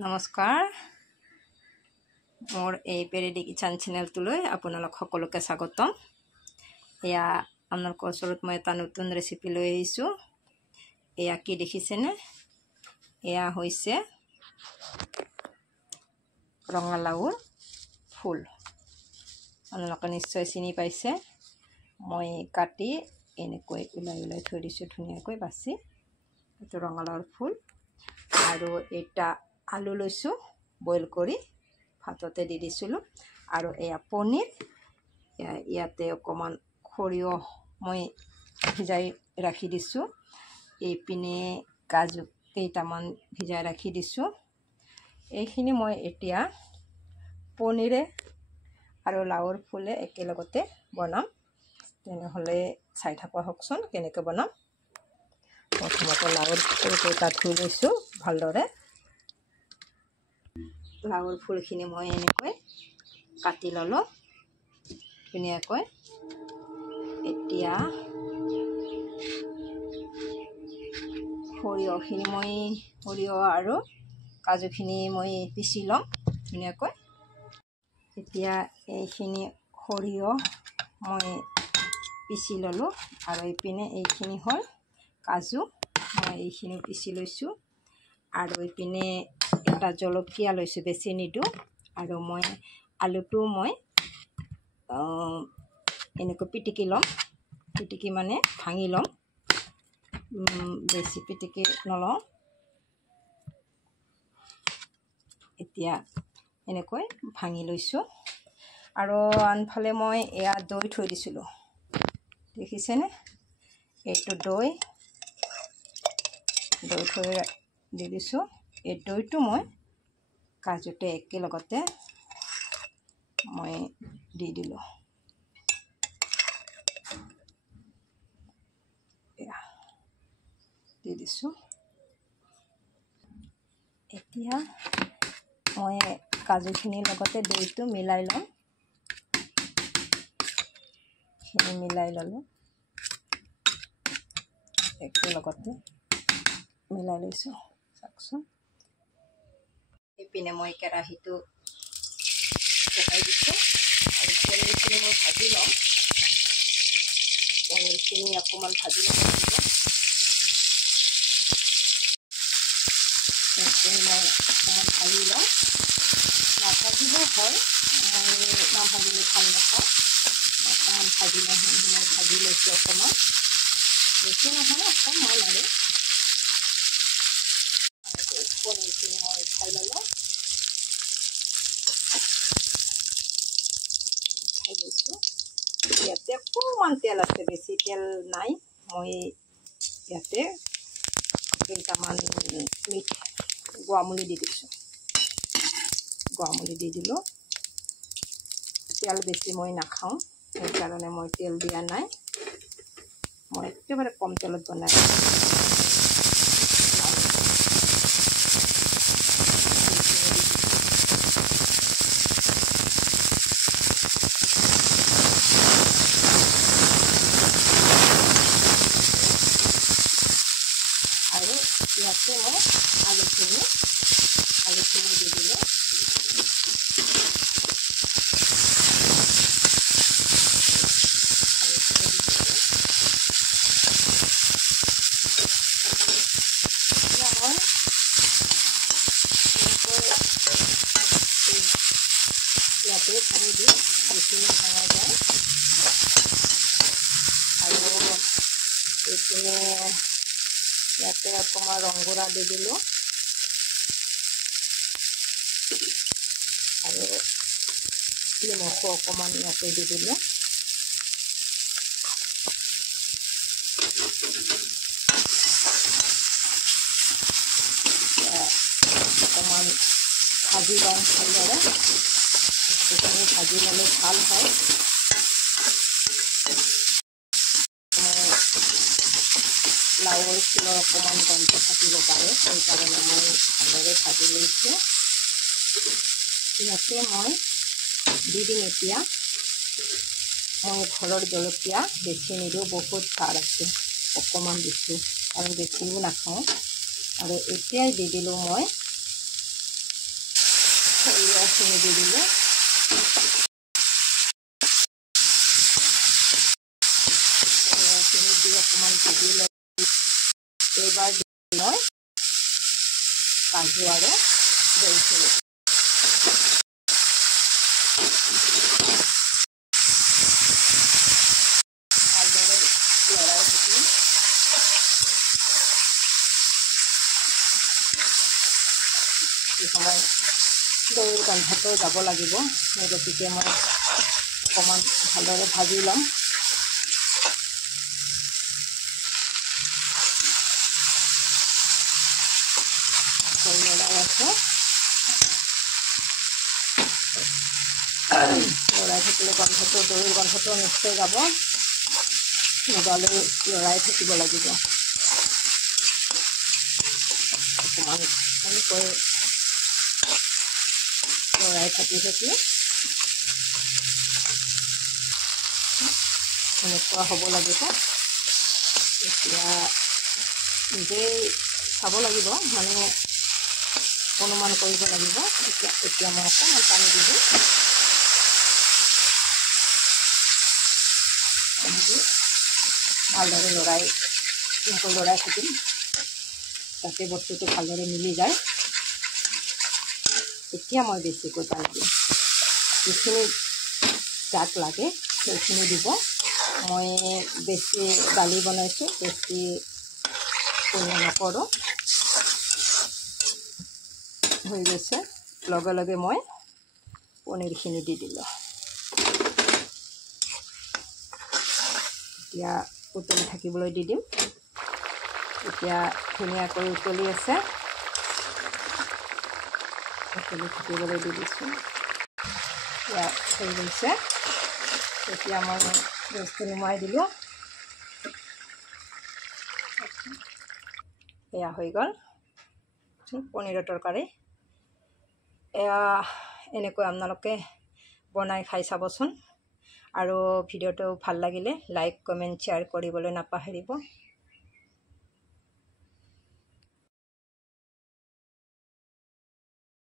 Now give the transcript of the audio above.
নমস্কাৰ মোৰ এই পেৰেডি কিচেন চেনেলটোলৈ আপোনালোক সকলোকে স্বাগতম। এয়া আপোনালোকৰ ওচৰত মই এটা নতুন ৰেচিপি লৈ আহিছোঁ। এয়া কি দেখিছেনে? এয়া হৈছে ৰঙালাওৰ ফুল। আপোনালোকে নিশ্চয় চিনি পাইছে। মই কাটি এনেকৈ ওলাই থৈ দিছোঁ ধুনীয়াকৈ বাছি। এইটো ৰঙালাওৰ ফুল আৰু এটা আলু লৈছোঁ বইল কৰি ভাততে দি দিছিলোঁ। আৰু এয়া পনীৰ, ইয়াতে অকণমান সৰিয়হ মই ভিজাই ৰাখি দিছোঁ। এইপিনে কাজু কেইটামান ভিজাই ৰাখি দিছোঁ। এইখিনি মই এতিয়া পনীৰে আৰু লাওৰ ফুলে একেলগতে বনাম। তেনেহ'লে চাই থকা হওকচোন কেনেকৈ বনাম। প্ৰথমতে লাওৰ ফুলকেইটা ধুই লৈছোঁ ভালদৰে। লাওৰ ফুলখিনি মই এনেকৈ কাটি ল'লোঁ ধুনীয়াকৈ। এতিয়া সৰিয়হ আৰু কাজুখিনি মই পিচি ল'ম ধুনীয়াকৈ। এতিয়া এইখিনি সৰিয়হ মই পিচি ল'লোঁ আৰু এইপিনে এইখিনি হ'ল কাজু, মই এইখিনি পিচি লৈছোঁ। আৰু এইপিনে এটা জলকীয়া লৈছোঁ, বেছি নিদিওঁ। আৰু মই আলুটো মই এনেকৈ পিটিকি ল'ম, মানে ভাঙি ল'ম, বেছি পিটিকি নলওঁ। এতিয়া এনেকৈ ভাঙি লৈছোঁ। আৰু আনফালে মই এয়া দৈ থৈ দিছিলোঁ, দেখিছেনে? এইটো দৈ থৈ দি দিছোঁ। এই দৈটো মই কাজুতে একেলগতে মই দি দিলোঁ। দি দিছোঁ। এতিয়া মই কাজুখিনিৰ লগতে দৈটো মিলাই ল'ম। মিলাই ল'লোঁ, একেলগতে মিলাই লৈছোঁ। চাওকচোন। এইপিনে মই কেৰাহীটো বহাই দিছোঁ আৰু পনীৰখিনি মই ভাজি ল'ম। পনীৰখিনি অকণমান ভাজি ল'ব লাগিব। মই অকণমান ভাজি ল'ম। নাভাজিলেও হয়, মই নাভাজিলে ভাল নাপাওঁ। অকণমান ভাজি লওঁ, মই ভাজি লৈছোঁ অকণমান, বেছি নহয় অকণমান আৰু। পনীৰখিনি মই উঠাই ল'লোঁ, উঠাই লৈছোঁ। ইয়াতে অকণমান তেল আছে, বেছি তেল নাই। মই ইয়াতে কেইটামান গুৱামুলি দি দিছোঁ, গুৱামুলি দি দিলোঁ। তেল বেছি মই নাখাওঁ, সেইকাৰণে মই তেল দিয়া নাই। মই একেবাৰে কম তেলত বনাই আৰু ইয়াতে মই আলুখিনি দি দিলোঁ। ইয়াতে ভাঙি দিওঁ, এইখিনি ভাঙা যায়। আৰু এইপিনে ইয়াতে অকণমান ৰংগুড়া দি দিলোঁ আৰু নিমখো অকণমান ইয়াতে দি দিলোঁ। অকণমান ভাজি লওঁ ভালদৰে। এইখিনি ভাজি ল'লে ভাল হয়। লাওৰ ফুলৰ অকণমান গন্ধ থাকিব পাৰে, সেইকাৰণে মই ভালদৰে ভাজি লৈছোঁ। ইয়াতে মই দি দিম এতিয়া মই ঘৰৰ জলকীয়া, বেছি নিদিওঁ, বহুত ভাল আছে, অকণমান দিছোঁ, আৰু বেছিও নাখাওঁ। আৰু এতিয়াই দি দিলোঁ মই লৰাখিনি দি দিলোঁ। লৰাখিনি দি অকণমান ভাজি লৈ এইবাৰ মই কাজু আৰু দৈখিনি ভালদৰে লৰাই থাকিম। এই সময় দৈৰ গোন্ধটো যাব লাগিব, গতিকে মই অকণমান ভালদৰে ভাজি ল'ম। লৰাই আছোঁ, লৰাই থাকিলে গোন্ধটো দৈৰ গোন্ধটো নিশ্চয় যাব, নগালৈ লৰাই থাকিব লাগিব। অকণমান এনেকৈ লৰাই থাকি এনেকুৱা হ'ব লাগিব। এতিয়া নিজেই চাব লাগিব, মানে অনুমান কৰিব লাগিব। এতিয়া মই অকণমান পানী দি দিওঁ। ভালদৰে লৰাই থাকিম, যাতে বস্তুটো ভালদৰে মিলি যায়। এতিয়া মই বেছিকৈ পানী দিম, যিখিনি যাক লাগে সেইখিনি দিব। মই বেছি দালি বনাইছোঁ, বেছি নকৰোঁ। হৈ গৈছে, লগে লগে মই পনীৰখিনি দি দিলোঁ। এতিয়া উতলি থাকিবলৈ দি দিম। এতিয়া ধুনীয়াকৈ উতলি আছে, উতলি থাকিবলৈ দি দিছোঁ। এতিয়া হৈ গৈছে, এতিয়া মই গেছটো নুমাই দিলোঁ। এয়া হৈ গ'ল পনীৰৰ তৰকাৰী। এয়া এনেকৈ আপোনালোকে বনাই খাই চাবচোন। আৰু ভিডিঅ'টো ভাল লাগিলে লাইক, কমেণ্ট, শ্বেয়াৰ কৰিবলৈ নাপাহৰিব।